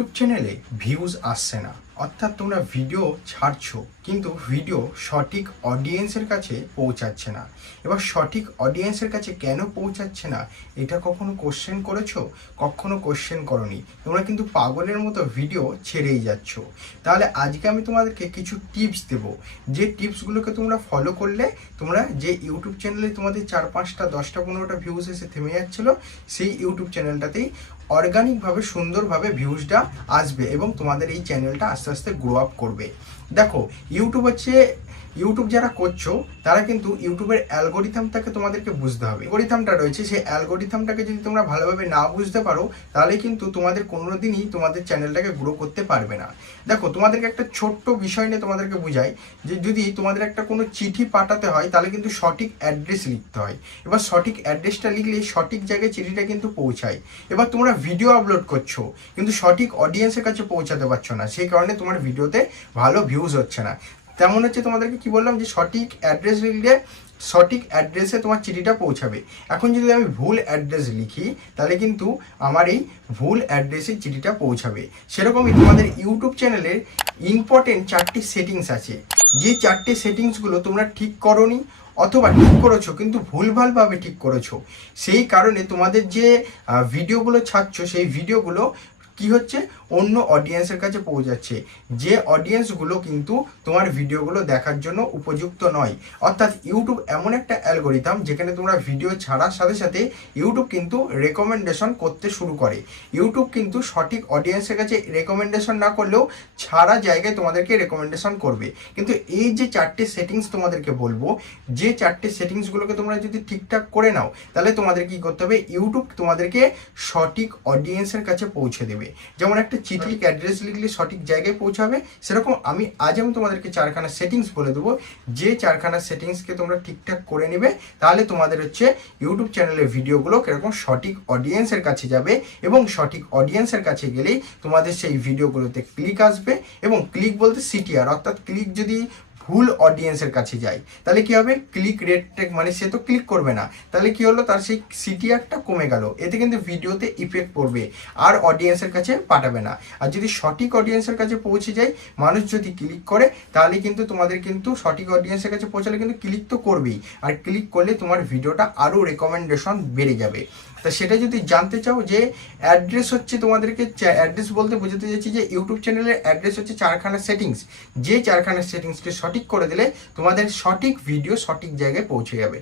YouTube চ্যানেলে views আসছে না। অর্থাৎ তোমরা ভিডিও ছাড়ছো, কিন্তু ভিডিও সঠিক অডিয়েন্সের কাছে পৌঁছাচ্ছে না। এবার সঠিক অডিয়েন্সের কাছে কেন পৌঁছাচ্ছে না, এটা কখনো কোশ্চেন করেছ? কখনো কোশ্চেন করনি। তোমরা কিন্তু পাগলের মতো ভিডিও ছেড়েই যাচ্ছ। তাহলে আজকে আমি তোমাদেরকে কিছু টিপস দেব। যে টিপসগুলোকে তোমরা ফলো করলে, তোমরা যে ইউটিউব চ্যানেলে তোমাদের চার পাঁচটা, দশটা, পনেরোটা ভিউজ এসে থেমে যাচ্ছিল, সেই ইউটিউব চ্যানেলটাতেই অর্গানিকভাবে সুন্দরভাবে ভিউজটা আসবে এবং তোমাদের এই চ্যানেলটা আস্তে আস্তে গ্রো আপ করবে। দেখো ইউটিউব হচ্ছে ইউটিউব যারা করছ, তারা কিন্তু ইউটিউবের অ্যালগোরিথামটাকে তোমাদেরকে বুঝতে হবে। অ্যালগোরিথামটা রয়েছে, সেই অ্যালগোরিথামটাকে যদি তোমরা ভালোভাবে না বুঝতে পারো, তাহলে কিন্তু তোমাদের কোনো দিনই তোমাদের চ্যানেলটাকে গ্রো করতে পারবে না। দেখো, তোমাদেরকে একটা ছোট্ট বিষয় নিয়ে তোমাদেরকে বুঝাই, যে যদি তোমাদের একটা কোনো চিঠি পাঠাতে হয়, তাহলে কিন্তু সঠিক অ্যাড্রেস লিখতে হয়। এবার সঠিক অ্যাড্রেসটা লিখলে সঠিক জায়গায় চিঠিটা কিন্তু পৌঁছায়। এবার তোমরা ভিডিও আপলোড করছ, কিন্তু সঠিক অডিয়েন্সের কাছে পৌঁছাতে পারছ না, সেই কারণে তোমার ভিডিওতে ভালো ভিউজ হচ্ছে না। তেমন হচ্ছে তোমাদেরকে কি বললাম যে সঠিক অ্যাড্রেস লিখলে সঠিক অ্যাড্রেসে তোমার চিঠিটা পৌঁছাবে। এখন যদি আমি ভুল অ্যাড্রেস লিখি, তাহলে কিন্তু আমার এই ভুল অ্যাড্রেসে চিঠিটা পৌঁছাবে। সেরকমই তোমাদের ইউটিউব চ্যানেলের ইম্পর্টেন্ট চারটি সেটিংস আছে। যে চারটি সেটিংসগুলো তোমরা ঠিক করনি অথবা ঠিক করেছ, কিন্তু ভুলভালভাবে ঠিক করেছ, সেই কারণে তোমাদের যে ভিডিওগুলো ছাড়ছো, সেই ভিডিওগুলো কি হচ্ছে? অন্য অডিয়েন্সের কাছে পৌঁছাচ্ছে। যে অডিয়েন্সগুলো কিন্তু তোমার ভিডিওগুলো দেখার জন্য উপযুক্ত নয়। অর্থাৎ ইউটিউব এমন একটা অ্যালগোরিথাম যেখানে তোমরা ভিডিও ছাড়ার সাথে সাথে ইউটিউব কিন্তু রেকমেন্ডেশন করতে শুরু করে। ইউটিউব কিন্তু সঠিক অডিয়েন্সের কাছে রেকমেন্ডেশন না করলেও ছাড়া জায়গায় তোমাদেরকে রেকমেন্ডেশন করবে। কিন্তু এই যে চারটে সেটিংস তোমাদেরকে বলব, যে চারটে সেটিংসগুলোকে তোমরা যদি ঠিকঠাক করে নাও, তাহলে তোমাদের কি করতে হবে? ইউটিউব তোমাদেরকে সঠিক অডিয়েন্সের কাছে পৌঁছে দেবে। যেমন একটা চিঠি অ্যাড্রেস লিখলে সঠিক জায়গায় পৌঁছাবে সেরকম আমি আজ আমি তোমাদেরকে চারখানা সেটিংস বলে দেবো। যে চারখানা সেটিংসকে তোমরা ঠিকঠাক করে নেবে তাহলে তোমাদের হচ্ছে ইউটিউব চ্যানেলের ভিডিওগুলো কীরকম সঠিক অডিয়েন্সের কাছে যাবে এবং সঠিক অডিয়েন্সের কাছে গেলেই তোমাদের সেই ভিডিওগুলোতে ক্লিক আসবে এবং ক্লিক বলতে সিটিআর অর্থাৎ ক্লিক যদি ভুল অডিয়েন্সের কাছে যায় তাহলে কি হবে? ক্লিক রেট মানে সে তো ক্লিক করবে না। তাহলে কি হলো? তার সেই সিটিআরটা কমে গেল। এতে কিন্তু ভিডিওতে ইফেক্ট পড়বে। আর অডিয়েন্সের কাছে পাঠাবে না। আর যদি সঠিক অডিয়েন্সের কাছে পৌঁছে যায় মানুষ যদি ক্লিক করে, তাহলে কিন্তু তোমাদের কিন্তু সঠিক অডিয়েন্সের কাছে পৌঁছালে কিন্তু ক্লিক তো করবেই। আর ক্লিক করলে তোমার ভিডিওটা আরও রেকমেন্ডেশন বেড়ে যাবে। তা সেটা যদি জানতে চাও যে অ্যাড্রেস হচ্ছে তোমাদেরকে অ্যাড্রেস বলতে বোঝাতে চাইছি যে ইউটিউব চ্যানেলের অ্যাড্রেস হচ্ছে চারখানা সেটিংস। যে চারখানা সেটিংসকে সঠিক করে দিলে তোমাদের সঠিক ভিডিও সঠিক জায়গায় পৌঁছে যাবে।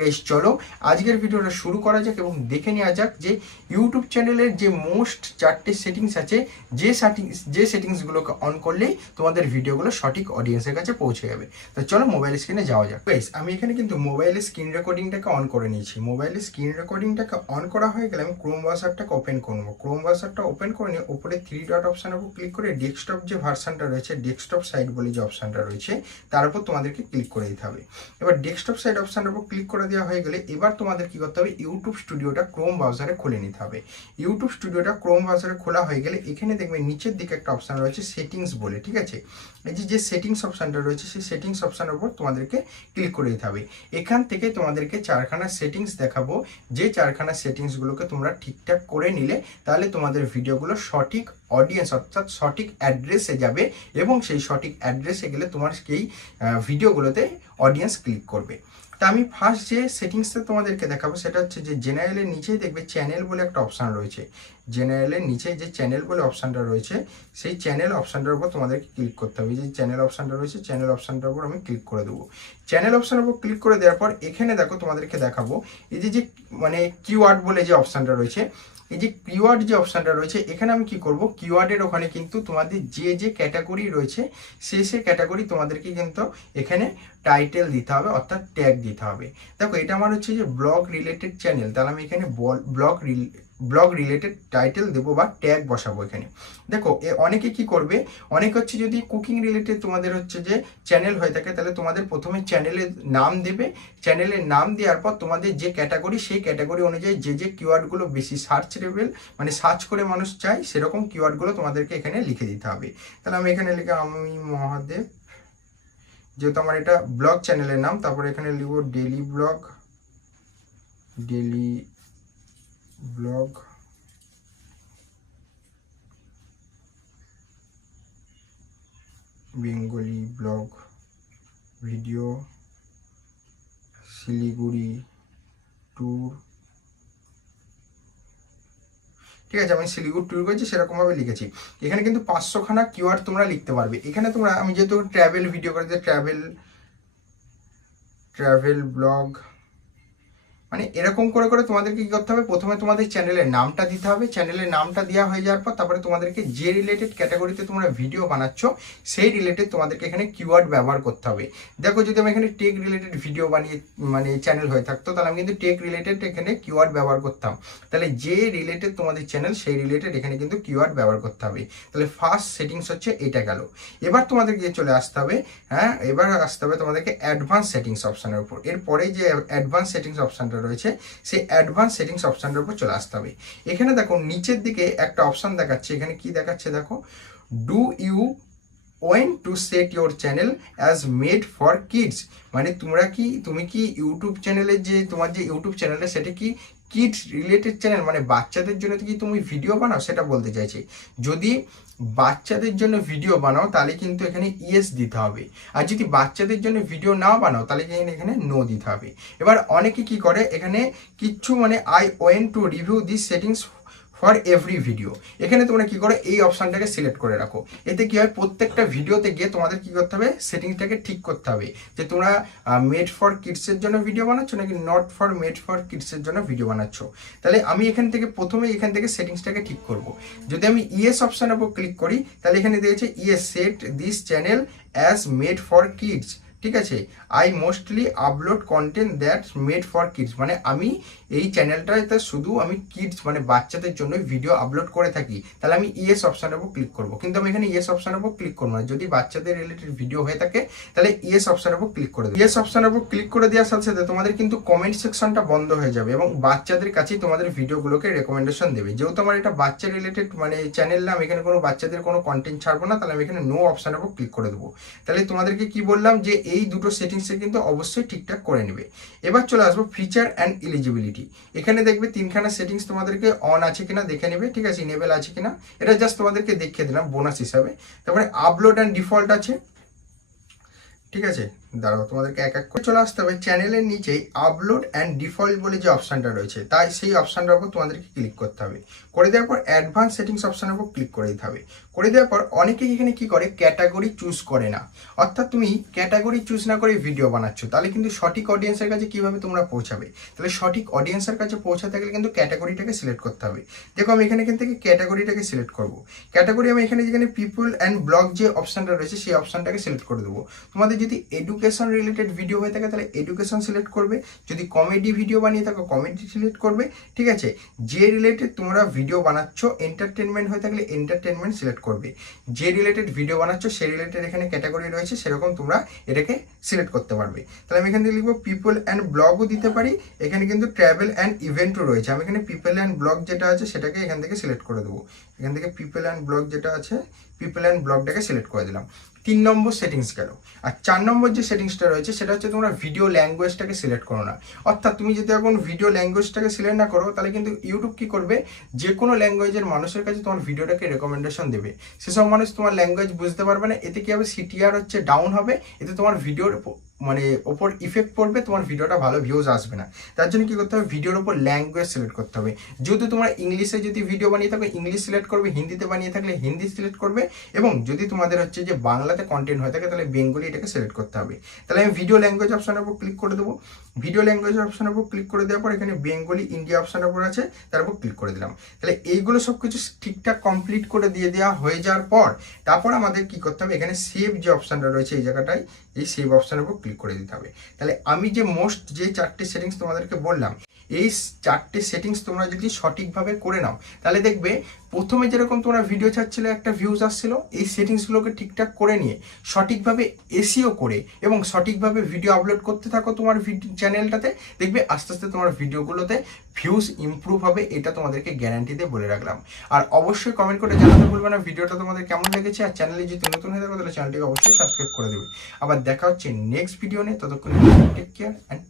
guys, চলো আজকের ভিডিওটা শুরু করা যাক এবং দেখে নেওয়া যাক যে ইউটিউব চ্যানেলের যে মোস্ট চারটে সেটিংস আছে যে সেটিংস যে সেটিংসগুলোকে অন করলেই তোমাদের ভিডিওগুলো সঠিক অডিয়েন্সের কাছে পৌঁছে যাবে। তো চলো মোবাইল স্ক্রিনে যাওয়া যাক। আমি এখানে কিন্তু মোবাইলের স্ক্রিন রেকর্ডিংটাকে অন করে নিয়েছি। মোবাইলের স্ক্রিন রেকর্ডিংটাকে অন করা হয়ে গেলে আমি ক্রোম ব্রাউজারটাকে ওপেন করব ক্রোম ব্রাউজারটা ওপেন করে নিয়ে উপরে থ্রি ডট অপশানের উপর ক্লিক করে ডেস্কটপ যে ভার্সানটা রয়েছে ডেস্কটপ সাইট বলে যে অপশানটা রয়েছে, তার উপর তোমাদেরকে ক্লিক করে দিতে হবে। এবার ডেস্কটপ সাইট অপশানের উপর ক্লিক করে দেওয়া হয়ে গেলে এবার তোমাদের কি করতে হবে? ইউটিউব স্টুডিওটা ক্রোম ব্রাউজারে খুলে নিতে হবে। ইউটিউব স্টুডিওটা ক্রোম ব্রাউজারে খোলা হয়ে গেলে এখানে দেখবে নিচের দিকে একটা অপশান রয়েছে সেটিংস বলে, ঠিক আছে? এই যে যে সেটিংস অপশানটা রয়েছে, সেই সেটিংস অপশানের উপর তোমাদেরকে ক্লিক করে দিতে হবে। এখান থেকে তোমাদেরকে চারখানা সেটিংস দেখাবো। যে চারখানা সেটিংসগুলোকে তোমরা ঠিকঠাক করে নিলে, তাহলে তোমাদের ভিডিওগুলো সঠিক অডিয়েন্স অর্থাৎ সঠিক অ্যাড্রেসে যাবে এবং সেই সঠিক অ্যাড্রেসে গেলে তোমার সেই ভিডিওগুলোতে অডিয়েন্স ক্লিক করবে। তা আমি ফার্স্ট যে সেটিংসটা তোমাদেরকে দেখাবো, সেটা হচ্ছে যে জেনারেলের নিচেই দেখবে চ্যানেল বলে একটা অপশান রয়েছে। জেনারেলের নিচে যে চ্যানেল বলে অপশানটা রয়েছে, সেই চ্যানেল অপশানটার উপর তোমাদেরকে ক্লিক করতে হবে। যে চ্যানেল অপশানটা রয়েছে চ্যানেল অপশানটার উপর আমি ক্লিক করে দেবো। চ্যানেল অপশানের উপর ক্লিক করে দেওয়ার পর এখানে দেখো তোমাদেরকে দেখাবো, এই যে যে মানে কিওয়ার্ড বলে যে অপশানটা রয়েছে এই যে কিওয়ার্ড যে অপশানটা রয়েছে, এখানে আমি কি করব? কিওয়ার্ডের ওখানে কিন্তু তোমাদের যে যে ক্যাটাগরি রয়েছে, সে সে ক্যাটাগরি তোমাদেরকে কিন্তু এখানে টাইটেল দিতে হবে, অর্থাৎ ট্যাগ দিতে হবে। দেখো, এটা আমার হচ্ছে যে ব্লগ রিলেটেড চ্যানেল তাহলে আমি এখানে ব্লগ ব্লগ রিলেটেড টাইটেল দেবো বা ট্যাগ বসাবো এখানে। দেখো, এ অনেকে কি করবে? অনেক হচ্ছে যদি কুকিং রিলেটেড তোমাদের হচ্ছে যে চ্যানেল হয়ে থাকে, তাহলে তোমাদের প্রথমে চ্যানেলের নাম দেবে। চ্যানেলের নাম দেওয়ার পর তোমাদের যে ক্যাটাগরি সেই ক্যাটাগরি অনুযায়ী যে যে কিওয়ার্ডগুলো বেশি সার্চেবল মানে সার্চ করে মানুষ চায়, সেরকম কিওয়ার্ডগুলো তোমাদেরকে এখানে লিখে দিতে হবে। তাহলে আমি এখানে লিখে, আমি মহাদেব, যেহেতু আমার এটা ব্লগ চ্যানেলের নাম, তারপরে এখানে লিখব daily blog daily blog. Bengali blog video. Siliguri tour. ঠিক আছে, আমি শিলিগুড়ি ট্যুর করেছি, সেরকমভাবে লিখেছি। এখানে কিন্তু পাঁচশোখানা কিওয়ার্ড তোমরা লিখতে পারবে। এখানে তোমরা, আমি যেহেতু ট্রাভেল ভিডিও করে ট্রাভেল ট্রাভেল ব্লগ মানে এরকম করে করে তোমাদেরকে কী করতে হবে? প্রথমে তোমাদের চ্যানেলের নামটা দিতে হবে। চ্যানেলের নামটা দেওয়া হয়ে যাওয়ার পর তারপরে তোমাদেরকে যে রিলেটেড ক্যাটাগরিতে তোমরা ভিডিও বানাচ্ছ, সেই রিলেটেড তোমাদেরকে এখানে কিওয়ার্ড ব্যবহার করতে হবে। দেখো, যদি আমি এখানে টেক রিলেটেড ভিডিও বানিয়ে মানে চ্যানেল হয়ে থাকতো, তাহলে আমি কিন্তু টেক রিলেটেড এখানে কিওয়ার্ড ব্যবহার করতাম। তাহলে যে রিলেটেড তোমাদের চ্যানেল সেই রিলেটেড এখানে কিন্তু কিওয়ার্ড ব্যবহার করতে হবে। তাহলে ফার্স্ট সেটিংস হচ্ছে এটা গেল। এবার তোমাদেরকে চলে আসতে হবে হ্যাঁ? এবার আসতে হবে তোমাদেরকে অ্যাডভান্স সেটিংস অপশনের উপর। এরপরে যে অ্যাডভান্স সেটিংস অপশনটা রয়েছে, সেই অ্যাডভান্স সেটিংস অপশানের উপর চলে আসতে হবে। এখানে দেখো, নিচের দিকে একটা অপশান দেখাচ্ছে। এখানে কি দেখাচ্ছে দেখো? Do you want to set your channel as made for kids মানে তোমরা কি, তুমি কি ইউটিউব চ্যানেলের যে, তোমার যে ইউটিউব চ্যানেলটা সেটা কি কিডস রিলেটেড চ্যানেল মানে বাচ্চাদের জন্য কি তুমি ভিডিও বানাও? সেটা বলতে চাইছি। যদি বাচ্চাদের জন্য ভিডিও বানাও, তাহলে কিন্তু এখানে ইয়েস দিতে হবে। আর যদি বাচ্চাদের জন্য ভিডিও না বানাও, তাহলে কিন্তু এখানে নো দিতে হবে। এবার অনেকে কি করে? এখানে কিচ্ছু মানে I want to review this settings for every video এখানে তোমরা কি করো, এই অপশানটাকে সিলেক্ট করে রাখো। এতে কি হয়, প্রত্যেকটা ভিডিওতে গিয়ে তোমাদের কি করতে হবে, সেটিংসটাকে ঠিক করতে হবে। যে তোমরা মেড ফর কিডসের জন্য ভিডিও বানাচ্ছ, নাকি নট ফর মেড ফর কিডসের জন্য ভিডিও বানাচ্ছ? তাহলে আমি এখান থেকে প্রথমে এখান থেকে সেটিংসটাকে ঠিক করব। যদি আমি ইএস অপশনের উপর ক্লিক করি, তাহলে এখানে দিয়েছে yes set this channel as made for kids ঠিক আছে? I mostly upload content that made for kids মানে আমি এই চ্যানেলটাতে শুধু আমি কিডস মানে বাচ্চাদের জন্য ভিডিও আপলোড করে থাকি। তাহলে আমি ইএস অপশানের উপর ক্লিক করব। কিন্তু আমি এখানে ইএস অপশানের উপর ক্লিক করব না। যদি বাচ্চাদের রিলেটেড ভিডিও হয়ে থাকে, তাহলে ইএস অপশানের উপর ক্লিক করে দেবো। ইএস অপশানের উপর ক্লিক করে দেওয়ার সাথে সাথে তোমাদের কিন্তু কমেন্ট সেকশনটা বন্ধ হয়ে যাবে এবং বাচ্চাদের কাছেই তোমাদের ভিডিওগুলোকে রেকমেন্ডেশন দেবে। যেহেতু আমার এটা বাচ্চা রিলেটেড মানে চ্যানেল না, আমি এখানে কোনো বাচ্চাদের কোনো কন্টেন্ট ছাড়বো না, তাহলে আমি এখানে নো অপশানের উপর ক্লিক করে দেবো। তাহলে তোমাদেরকে কি বললাম যে এই দুটো সেটিংসে কিন্তু অবশ্যই ঠিকঠাক করে নেবে। এবার চলে আসব ফিচার অ্যান্ড এলিজিবিলিটি এখানে দেখবে তিনখানা সেটিংস তোমাদেরকে অন আছে কিনা দেখে নেবে, ঠিক আছে? নেবেল আছে কিনা? এটা জাস্ট তোমাদেরকে দেখিয়ে দিলাম বোনাস হিসাবে। তারপরে আপলোড অ্যান্ড ডিফল্ট আছে, ঠিক আছে? দাঁড়াও, তোমাদেরকে এক এক করে চলে আসতে হবে। চ্যানেলের নিচেই আপলোড অ্যান্ড ডিফল্ট বলে যে অপশানটা রয়েছে, তাই সেই অপশানটার উপর তোমাদেরকে ক্লিক করতে হবে। করে দেওয়ার পর অ্যাডভান্স সেটিংস অপশানের উপর ক্লিক করে দিতে হবে। করে দেওয়ার পর অনেকেই এখানে কি করে? ক্যাটাগরি চুজ করে না। অর্থাৎ তুমি ক্যাটাগরি চুজ না করে ভিডিও বানাচ্ছ, তাহলে কিন্তু সঠিক অডিয়েন্সের কাছে কীভাবে তোমরা পৌঁছাবে? তাহলে সঠিক অডিয়েন্সের কাছে পৌঁছাতে গেলে কিন্তু ক্যাটাগরিটাকে সিলেক্ট করতে হবে। দেখো, আমি এখানে এখান থেকে ক্যাটাগরিটাকে সিলেক্ট করব। ক্যাটাগরি আমি এখানে যেখানে পিপল অ্যান্ড ব্লগ যে অপশানটা রয়েছে, সেই অপশানটাকে সিলেক্ট করে দেবো। তোমাদের যদি এডুকেশন রিলেটেড ভিডিও হয়ে থাকে, তাহলে এডুকেশন সিলেক্ট করবে। যদি কমেডি ভিডিও বানিয়ে থাকো কমেডি সিলেক্ট করবে, ঠিক আছে? যে রিলেটেড তোমরা ভিডিও বানাচ্ছ এন্টারটেনমেন্ট হয়ে থাকলে এন্টারটেনমেন্ট সিলেক্ট করবে। যে রিলেটেড ভিডিও বানাচ্ছ সেই রিলেটেড এখানে ক্যাটাগরি রয়েছে, সেরকম তোমরা এটাকে সিলেক্ট করতে পারবে। তাহলে আমি এখান থেকে লিখব পিপল অ্যান্ড ব্লগও দিতে পারি। এখানে কিন্তু ট্রাভেল অ্যান্ড ইভেন্টও রয়েছে। আমি এখানে পিপল অ্যান্ড ব্লগ যেটা আছে, সেটাকে এখান থেকে সিলেক্ট করে দেবো। এখান থেকে পিপল অ্যান্ড ব্লগ যেটা আছে পিপল অ্যান্ড ব্লগটাকে সিলেক্ট করে দিলাম। তিন নম্বর সেটিংস গেল। আর চার নম্বর যে সেটিংসটা রয়েছে, সেটা হচ্ছে তোমরা ভিডিও ল্যাঙ্গুয়েজটাকে সিলেক্ট করো না। অর্থাৎ তুমি যদি এখন ভিডিও ল্যাঙ্গুয়েজটাকে সিলেক্ট না করো, তাহলে কিন্তু ইউটিউব কী করবে? যে কোনো ল্যাঙ্গুয়েজের মানুষের কাছে তোমার ভিডিওটাকে রেকমেন্ডেশন দেবে। সেসব মানুষ তোমার ল্যাঙ্গুয়েজ বুঝতে পারবে না, এতে কী হবে? সিটিআর হচ্ছে ডাউন হবে, এতে তোমার ভিডিওর মানে ওপর ইফেক্ট পড়বে, তোমার ভিডিওটা ভালো ভিউজ আসবে না। তার জন্য কী করতে হবে? ভিডিওর ওপর ল্যাঙ্গুয়েজ সিলেক্ট করতে হবে। যেহেতু তোমরা ইংলিশে যদি ভিডিও বানিয়ে থাকো ইংলিশ সিলেক্ট করবে, হিন্দিতে বানিয়ে থাকলে হিন্দি সিলেক্ট করবে, এবং যদি তোমাদের হচ্ছে যে বাংলাতে কন্টেন্ট হয়ে থাকে, তাহলে বেঙ্গলি এটাকে সিলেক্ট করতে হবে। তাহলে আমি ভিডিও ল্যাঙ্গুয়েজ অপশনের উপর ক্লিক করে দেবো। ভিডিও ল্যাঙ্গুয়েজ অপশনের উপর ক্লিক করে দেওয়ার পর এখানে বেঙ্গলি ইন্ডিয়া অপশনের উপর আছে, তার উপর ক্লিক করে দিলাম। তাহলে এইগুলো সব কিছু ঠিকঠাক কমপ্লিট করে দিয়ে দেওয়া হয়ে যাওয়ার পর, তারপর আমাদের কি করতে হবে? এখানে সেভ যে অপশানটা রয়েছে এই জায়গাটায়, এই সেভ অপশনের উপর ক্লিক করে দিতে হবে। তাহলে আমি যে মোস্ট যে চারটি সেটিংস তোমাদেরকে বললাম এই চারটে সেটিংস তোমরা যদি সঠিকভাবে করে নাও, তাহলে দেখবে প্রথমে যেরকম তোমরা ভিডিও ছাড়ছিলে, একটা ভিউজ আসছিল, এই সেটিংসগুলোকে ঠিকঠাক করে নিয়ে, সঠিকভাবে এসিও করে এবং সঠিকভাবে ভিডিও আপলোড করতে থাকো তোমার চ্যানেলটাতে দেখবে আস্তে আস্তে তোমার ভিডিওগুলোতে ভিউজ ইমপ্রুভ হবে, এটা তোমাদেরকে গ্যারান্টিতে বলে রাখলাম। আর অবশ্যই কমেন্ট করে জানাতে ভুলবে না ভিডিওটা তোমাদের কেমন লেগেছে, আর চ্যানেলে যদি নতুন হয়ে থাকো, তাহলে চ্যানেলটিকে অবশ্যই সাবস্ক্রাইব করে দেবে। আবার দেখা হচ্ছে নেক্সট ভিডিও নিয়ে, ততক্ষণ টেক কেয়ার অ্যান্ড